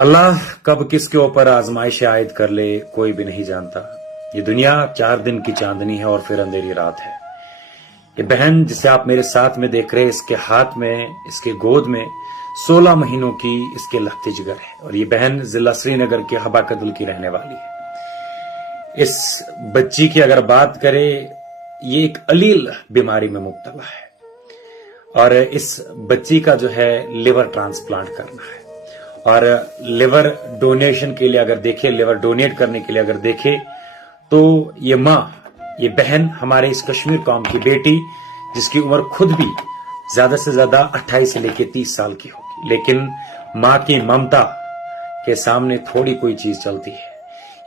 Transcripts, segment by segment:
अल्लाह कब किसके ऊपर आजमाइश आयद कर ले कोई भी नहीं जानता। ये दुनिया 4 दिन की चांदनी है और फिर अंधेरी रात है। ये बहन जिसे आप मेरे साथ में देख रहे हैं, इसके हाथ में, इसके गोद में 16 महीनों की इसके लखते जिगर है और ये बहन जिला श्रीनगर के हबा कदल की रहने वाली है। इस बच्ची की अगर बात करें, ये एक अलील बीमारी में मुब्तला है और इस बच्ची का जो है लिवर ट्रांसप्लांट करना है। और लिवर डोनेशन के लिए अगर देखें, लिवर डोनेट करने के लिए अगर देखें तो ये माँ, ये बहन हमारे इस कश्मीर कौम की बेटी, जिसकी उम्र खुद भी ज्यादा से ज्यादा 28 से लेकर 30 साल की होगी, लेकिन माँ की ममता के सामने थोड़ी कोई चीज चलती है।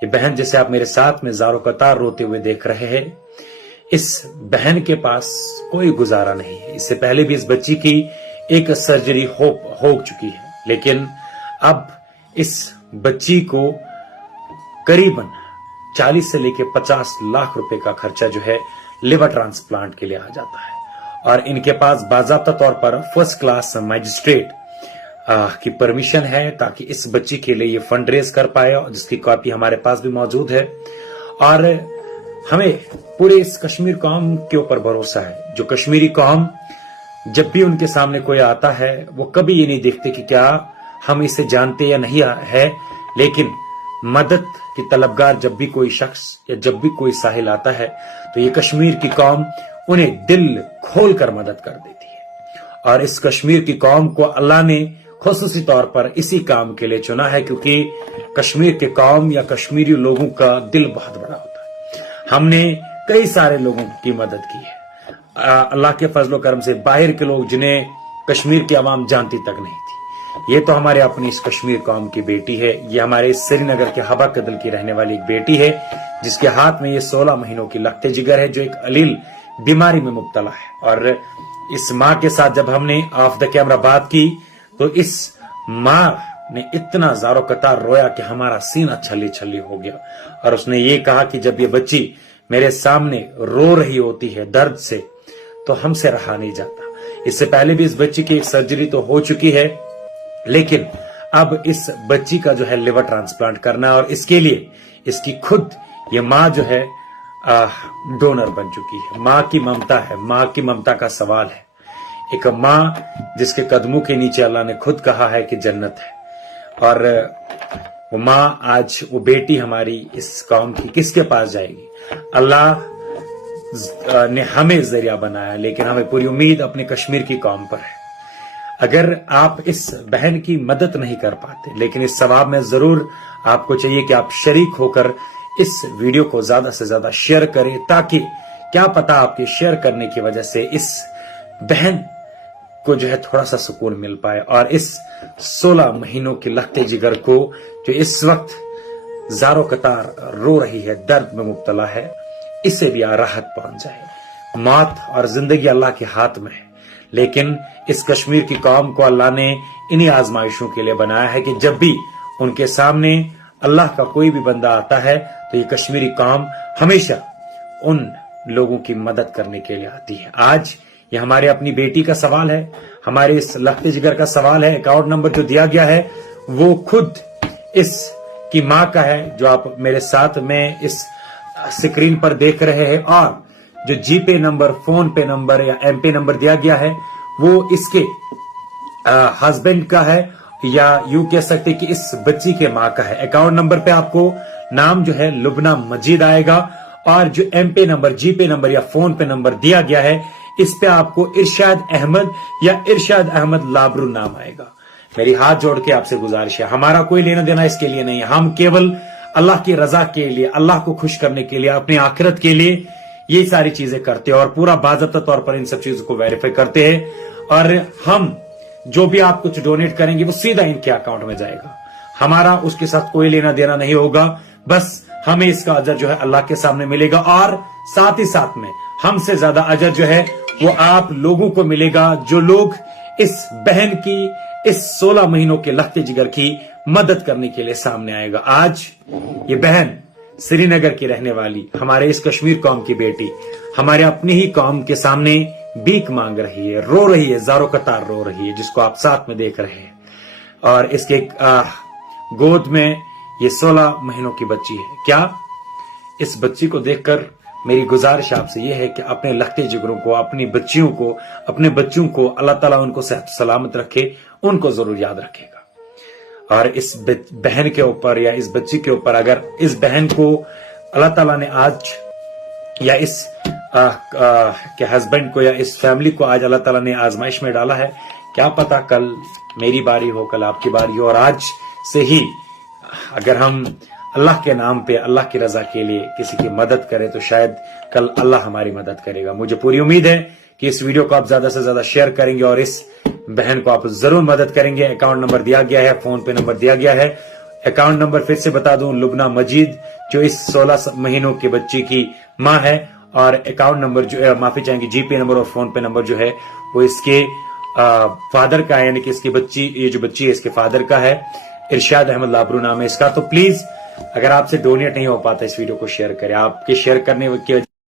ये बहन जिसे आप मेरे साथ में ज़ारो कतार रोते हुए देख रहे हैं, इस बहन के पास कोई गुजारा नहीं है। इससे पहले भी इस बच्ची की एक सर्जरी हो चुकी है, लेकिन अब इस बच्ची को करीबन 40 से लेकर 50 लाख रुपए का खर्चा जो है लिवर ट्रांसप्लांट के लिए आ जाता है और इनके पास बाज़ाब्ता तौर पर फर्स्ट क्लास मैजिस्ट्रेट की परमिशन है ताकि इस बच्ची के लिए ये फंड रेज कर पाए, जिसकी कॉपी हमारे पास भी मौजूद है। और हमें पूरे इस कश्मीर कौम के ऊपर भरोसा है। जो कश्मीरी कौम, जब भी उनके सामने कोई आता है, वो कभी ये नहीं देखते कि क्या हम इसे जानते या नहीं है, लेकिन मदद की तलबगार जब भी कोई शख्स या जब भी कोई साहिल आता है तो ये कश्मीर की कौम उन्हें दिल खोल कर मदद कर देती है। और इस कश्मीर की कौम को अल्लाह ने खुसूसी तौर पर इसी काम के लिए चुना है, क्योंकि कश्मीर के कौम या कश्मीरी लोगों का दिल बहुत बड़ा होता है। हमने कई सारे लोगों की मदद की है, अल्लाह के फजलो करम से, बाहर के लोग जिन्हें कश्मीर की आवाम जानती तक नहीं थी। ये तो हमारे अपनी इस कश्मीर कौम की बेटी है। ये हमारे इस श्रीनगर के हबा कदल की रहने वाली एक बेटी है, जिसके हाथ में ये 16 महीनों की लखते जिगर है, जो एक अलील बीमारी में मुब्तला है। और इस माँ के साथ जब हमने ऑफ द कैमरा बात की तो इस माँ ने इतना ज़ारो कतार रोया कि हमारा सीना छल्ली छल्ली हो गया। और उसने ये कहा कि जब ये बच्ची मेरे सामने रो रही होती है दर्द से, तो हमसे रहा नहीं जाता। इससे पहले भी इस बच्ची की एक सर्जरी तो हो चुकी है, लेकिन अब इस बच्ची का जो है लिवर ट्रांसप्लांट करना है और इसके लिए इसकी खुद ये माँ जो है डोनर बन चुकी है। माँ की ममता है, माँ की ममता का सवाल है। एक माँ जिसके कदमों के नीचे अल्लाह ने खुद कहा है कि जन्नत है, और वो माँ आज, वो बेटी हमारी इस कौम की किसके पास जाएगी? अल्लाह ने हमें जरिया बनाया, लेकिन हमें पूरी उम्मीद अपने कश्मीर की कौम पर है। अगर आप इस बहन की मदद नहीं कर पाते, लेकिन इस सवाब में जरूर आपको चाहिए कि आप शरीक होकर इस वीडियो को ज्यादा से ज्यादा शेयर करें, ताकि क्या पता आपके शेयर करने की वजह से इस बहन को जो है थोड़ा सा सुकून मिल पाए और इस 16 महीनों के लखते जिगर को, जो इस वक्त ज़ारो कतार रो रही है, दर्द में मुब्तला है, इसे भी राहत पहुंच जाए। मौत और जिंदगी अल्लाह के हाथ में है, लेकिन इस कश्मीर की कौम को अल्लाह ने इन्हीं आजमाइशों के लिए बनाया है कि जब भी उनके सामने अल्लाह का कोई भी बंदा आता है तो ये कश्मीरी कौम हमेशा उन लोगों की मदद करने के लिए आती है। आज ये हमारे अपनी बेटी का सवाल है, हमारे इस लखते जिगर का सवाल है। अकाउंट नंबर जो दिया गया है वो खुद इस की माँ का है, जो आप मेरे साथ में इस स्क्रीन पर देख रहे हैं, और जो जीपे नंबर, फोन पे नंबर या एमपे नंबर दिया गया है वो इसके हस्बैंड का है, या यूं कह सकते कि इस बच्ची के माँ का है। अकाउंट नंबर पे आपको नाम जो है लुबना मजीद आएगा, और जो एमपे नंबर, जीपे नंबर या फोन पे नंबर दिया गया है, इस पे आपको इरशाद अहमद या इरशाद अहमद लाबरू नाम आएगा। मेरी हाथ जोड़ के आपसे गुजारिश है, हमारा कोई लेना देना इसके लिए नहीं है। हम केवल अल्लाह की रजा के लिए, अल्लाह को खुश करने के लिए, अपनी आखिरत के लिए ये सारी चीजें करते हैं और पूरा बाज़ाब्ता तौर पर इन सब चीजों को वेरीफाई करते हैं। और हम जो भी आप कुछ डोनेट करेंगे वो सीधा इनके अकाउंट में जाएगा। हमारा उसके साथ कोई लेना देना नहीं होगा, बस हमें इसका अजर जो है अल्लाह के सामने मिलेगा, और साथ ही साथ में हमसे ज्यादा अजर जो है वो आप लोगों को मिलेगा, जो लोग इस बहन की इस 16 महीनों के लखते जिगर की मदद करने के लिए सामने आएगा। आज ये बहन श्रीनगर की रहने वाली, हमारे इस कश्मीर कौम की बेटी, हमारे अपनी ही कौम के सामने भीख मांग रही है, रो रही है, ज़ारो कतार रो रही है, जिसको आप साथ में देख रहे हैं। और इसके गोद में ये 16 महीनों की बच्ची है। क्या इस बच्ची को देखकर मेरी गुजारिश आपसे ये है कि अपने लखते जिगरों को, अपनी बच्चियों को, अपने बच्चों को अल्लाह ताला उनको सेहत सलामत रखे, उनको जरूर याद रखेगा। और इस बहन के ऊपर या इस बच्ची के ऊपर अगर इस बहन को अल्लाह ताला ने आज या इस के हस्बैंड को या इस फैमिली को आज अल्लाह ताला ने आजमाइश में डाला है, क्या पता कल मेरी बारी हो, कल आपकी बारी हो। और आज से ही अगर हम अल्लाह के नाम पे, अल्लाह की रजा के लिए किसी की मदद करें तो शायद कल अल्लाह हमारी मदद करेगा। मुझे पूरी उम्मीद है कि इस वीडियो को आप ज्यादा से ज्यादा शेयर करेंगे और इस बहन को आप जरूर मदद करेंगे। अकाउंट नंबर दिया गया है, फोन पे नंबर दिया गया है। अकाउंट नंबर फिर से बता दूं, लुबना मजीद जो इस 16 महीनों की बच्ची की माँ है, और अकाउंट नंबर जो है, माफी चाहेंगे, जीपे नंबर और फोन पे नंबर जो है वो इसके फादर का है, यानी कि इसकी बच्ची, ये जो बच्ची है इसके फादर का है। इरशाद अहमद लाबरू नाम है इसका। तो प्लीज अगर आपसे डोनेट नहीं हो पाता, इस वीडियो को शेयर करें। आपके शेयर करने की